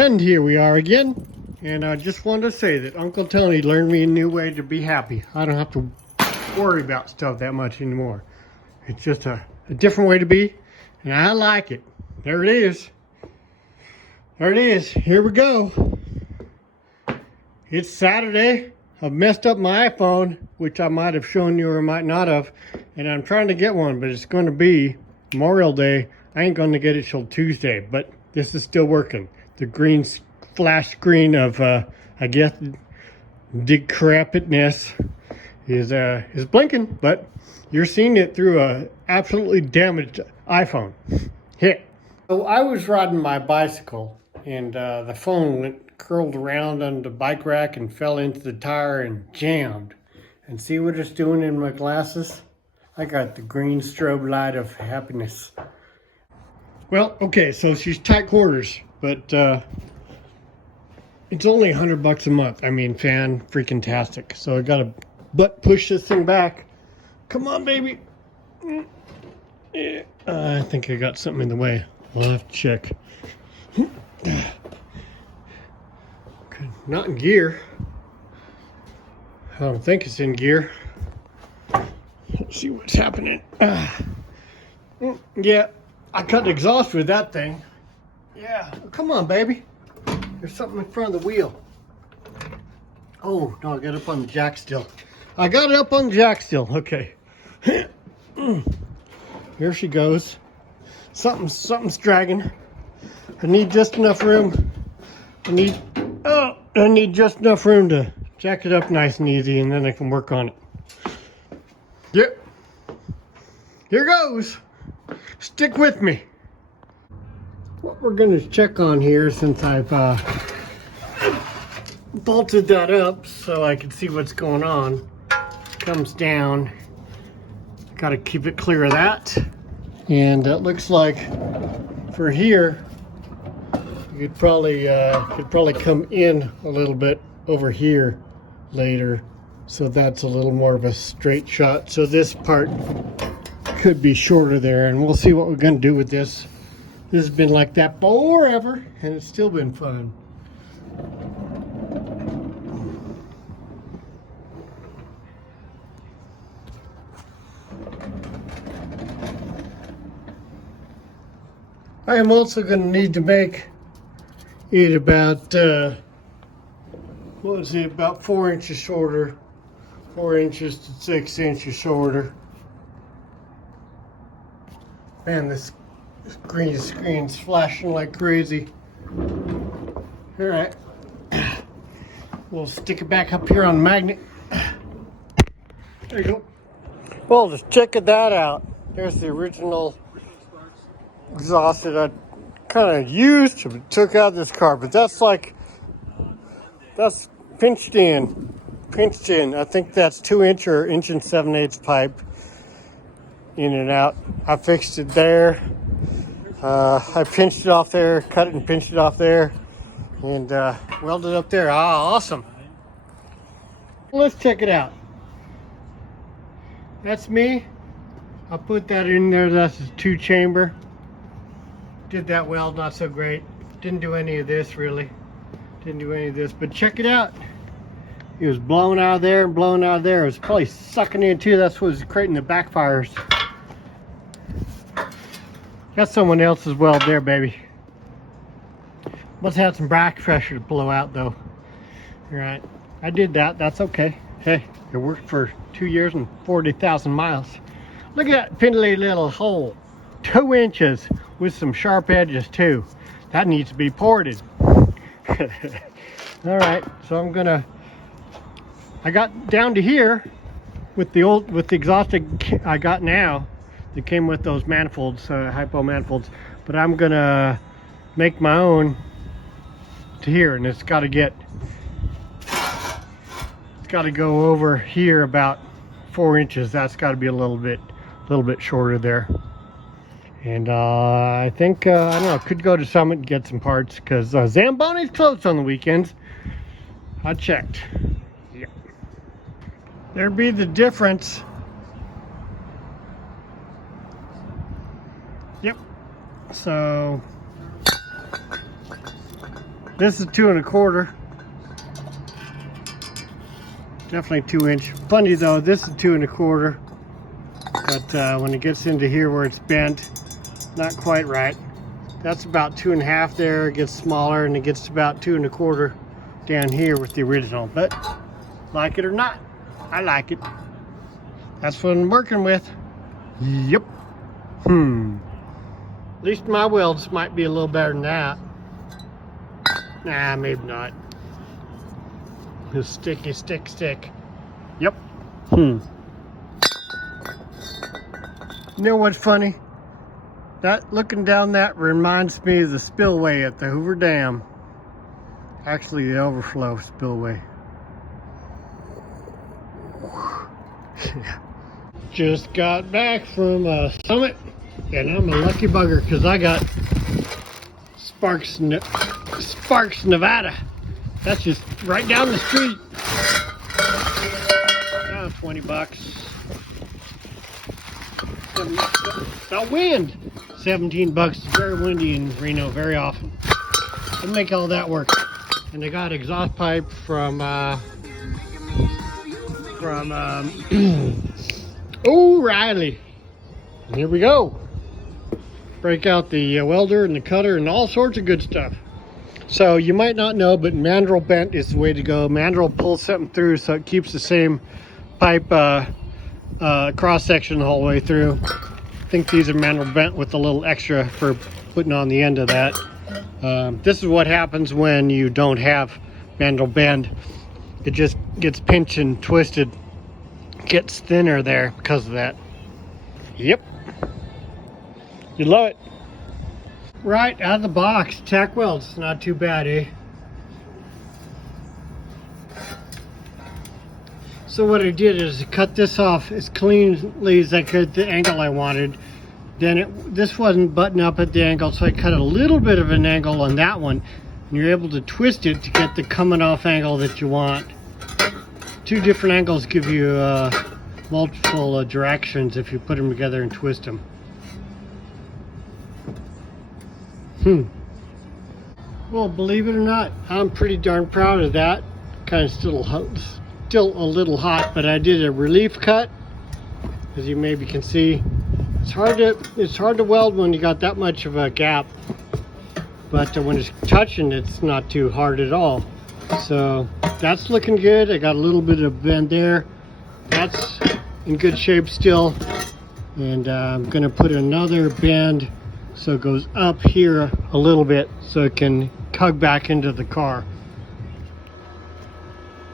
And here we are again. And I just wanted to say that Uncle Tony learned me a new way to be happy. I don't have to worry about stuff that much anymore. It's just a different way to be, and I like it. There it is. There it is. Here we go. It's Saturday. I've messed up my iPhone, which I might have shown you or might not have, and I'm trying to get one, but it's going to be Memorial Day. I ain't going to get it till Tuesday, but this is still working. The green flash screen of, I guess, decrepitness is blinking, but you're seeing it through a absolutely damaged iPhone. Hit. So I was riding my bicycle, and the phone curled around on the bike rack and fell into the tire and jammed. And see what it's doing in my glasses? I got the green strobe light of happiness. Well, okay, so she's tight quarters, but it's only $100 a month. I mean, fan freaking tastic. So I gotta butt push this thing back. Come on, baby. Yeah, I think I got something in the way. I'll have to check. Not in gear. I don't think it's in gear. Let's see what's happening. Yeah, I cut the exhaust with that thing. Yeah, come on, baby. There's something in front of the wheel. Oh, no, I got it up on the jack still. I got it up on the jack still. Okay. Here she goes. Something's dragging. I need just enough room. I need just enough room to jack it up nice and easy, and then I can work on it. Yep. Here goes. Stick with me. What we're going to check on here, since I've bolted that up so I can see what's going on, comes down. Got to keep it clear of that. And it looks like for here, you could probably come in a little bit over here later, so that's a little more of a straight shot. So this part could be shorter there, and we'll see what we're going to do with this. This has been like that forever, and it's still been fun. I am also going to need to make it about, about 4 inches shorter, 4 inches to 6 inches shorter. Man, this green screen's flashing like crazy. All right, we'll stick it back up here on the magnet. There you go. Well, just checking that out. There's the original exhaust that I kind of used to took out this car, but that's pinched in. I think that's 2-inch or 1 7/8 pipe in and out. I fixed it there. I pinched it off there, cut it and pinched it off there, and welded up there. Ah, awesome. Let's check it out. That's me. I'll put that in there. That's a 2-chamber. Did that weld, not so great. Didn't do any of this really. Didn't do any of this, but check it out. It was blowing out of there and blowing out of there. It was probably sucking in too. That's what was creating the backfires. That's someone else's weld there, baby. Must have had some back pressure to blow out though. All right, I did that. That's okay. Hey, it worked for 2 years and 40,000 miles. Look at that piddly little hole. 2 inches with some sharp edges too. That needs to be ported. All right, so I got down to here with the exhaust I got now that came with those manifolds, hypo manifolds, but I'm gonna make my own to here, and it's got to go over here about 4 inches. That's got to be a little bit shorter there. And I think I don't know, could go to Summit and get some parts, because Zamboni's closed on the weekends. I checked. Yep. There'd be the difference. Yep. So This is 2 1/4. Definitely 2-inch. Funny though, this is 2 1/4. But when it gets into here where it's bent, not quite right. That's about 2 1/2 there. It gets smaller and it gets to about 2 1/4 down here with the original. But like it or not, I like it. That's what I'm working with. Yep. At least my welds might be a little better than that. Nah, maybe not. The sticky stick. Yep. You know what's funny? That looking down that reminds me of the spillway at the Hoover Dam. Actually, the overflow spillway. Just got back from a summit, and I'm a lucky bugger because I got Sparks, Nevada. That's just right down the street. Oh, $20. The wind. $17. It's very windy in Reno very often. They make all that work. And they got exhaust pipe from O'Reilly. And here we go. Break out the welder and the cutter and all sorts of good stuff. So you might not know, but mandrel bent is the way to go. Mandrel pulls something through so it keeps the same pipe cross section the whole way through. I think these are mandrel bent with a little extra for putting on the end of that. This is what happens when you don't have mandrel bend. It just gets pinched and twisted, gets thinner there because of that. Yep. You love it. Right out of the box, tack welds, not too bad, eh? So what I did is cut this off as cleanly as I could, the angle I wanted. Then this wasn't buttoned up at the angle, so I cut a little bit of an angle on that one. And you're able to twist it to get the coming off angle that you want. 2 different angles give you multiple directions if you put them together and twist them. Well, believe it or not, I'm pretty darn proud of that. Kind of still a little hot, but I did a relief cut, as you maybe can see. It's hard to weld when you got that much of a gap, but when it's touching, it's not too hard at all. So that's looking good. I got a little bit of bend there. That's in good shape still, and I'm gonna put another bend so it goes up here a little bit so it can tug back into the car.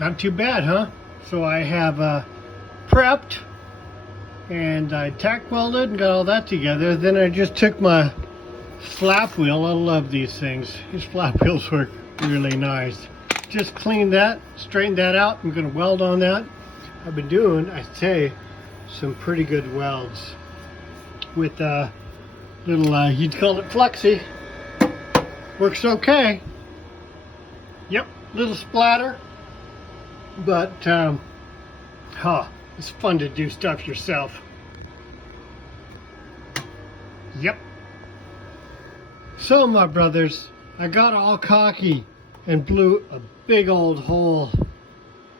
Not too bad, huh? So I have prepped and I tack welded and got all that together. Then I just took my flap wheel. I love these things. These flap wheels work really nice. Just cleaned that, straightened that out. I'm gonna weld on that. I've been doing, I'd say, some pretty good welds with little, you'd call it fluxy. Works okay. Yep, little splatter. But, it's fun to do stuff yourself. Yep. So, my brothers, I got all cocky and blew a big old hole.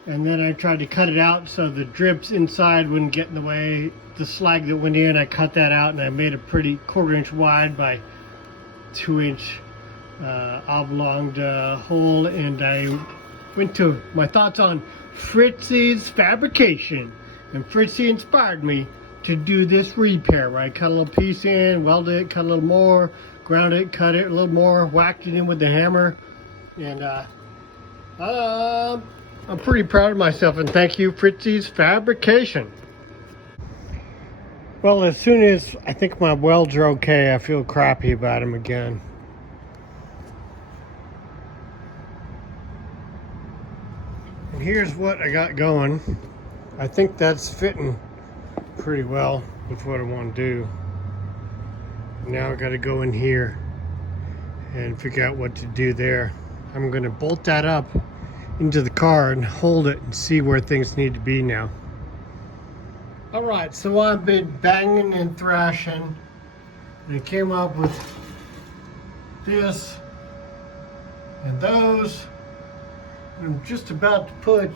And then I tried to cut it out so the drips inside wouldn't get in the way. The slag that went in, I cut that out and I made a pretty 1/4 inch wide by 2 inch oblonged hole. And I went to my thoughts on Fritzy's fabrication. And Fritzy inspired me to do this repair where I cut a little piece in, welded it, cut a little more, ground it, cut it a little more, whacked it in with the hammer. And I'm pretty proud of myself, and thank you, Fritzy's Fabrication. Well, as soon as I think my welds are okay, I feel crappy about them again. And here's what I got going. I think that's fitting pretty well with what I want to do. Now I got to go in here and figure out what to do there. I'm going to bolt that up into the car and hold it and see where things need to be now. All right, so I've been banging and thrashing and came up with this And those, I'm just about to put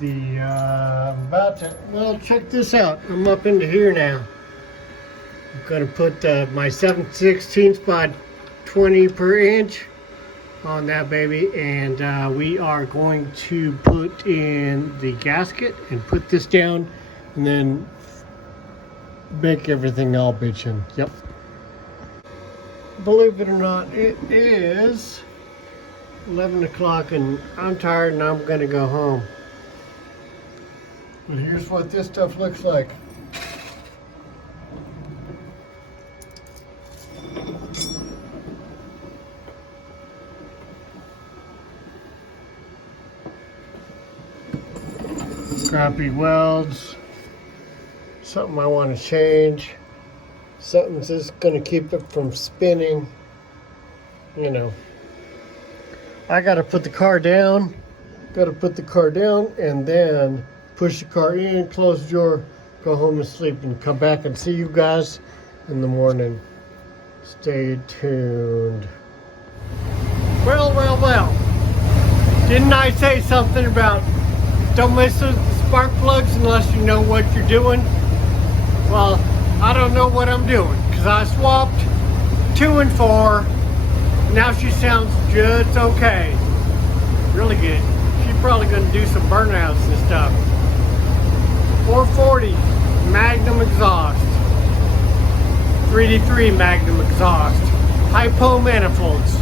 the, well, check this out. I'm up into here now. I'm gonna put my 7/16 by 20 per inch on that baby, and we are going to put in the gasket and put this down, and then make everything all bitchin'. Yep. Believe it or not, it is 11 o'clock and I'm tired and I'm gonna go home. But here's what this stuff looks like. Crappy welds. Something I want to change. Something's just going to keep it from spinning. You know. I got to put the car down. Got to put the car down and then push the car in, close the door, go home and sleep, and come back and see you guys in the morning. Stay tuned. Well. Didn't I say something about don't mess with the spark plugs unless you know what you're doing? Well, I don't know what I'm doing because I swapped 2 and 4. Now she sounds just okay. Really good. She's probably going to do some burnouts and stuff. 440 Magnum exhaust. 3D3 Magnum exhaust. Hypo manifolds.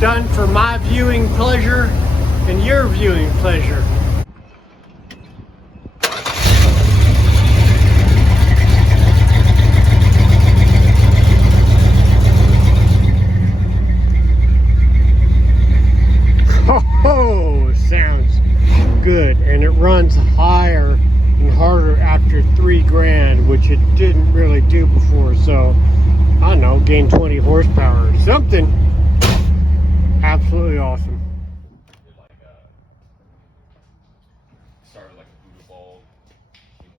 Done for my viewing pleasure and your viewing pleasure. Oh, sounds good, and it runs higher and harder after 3 grand, which it didn't really do before. So I don't know, gain 20 horsepower or something. Absolutely awesome.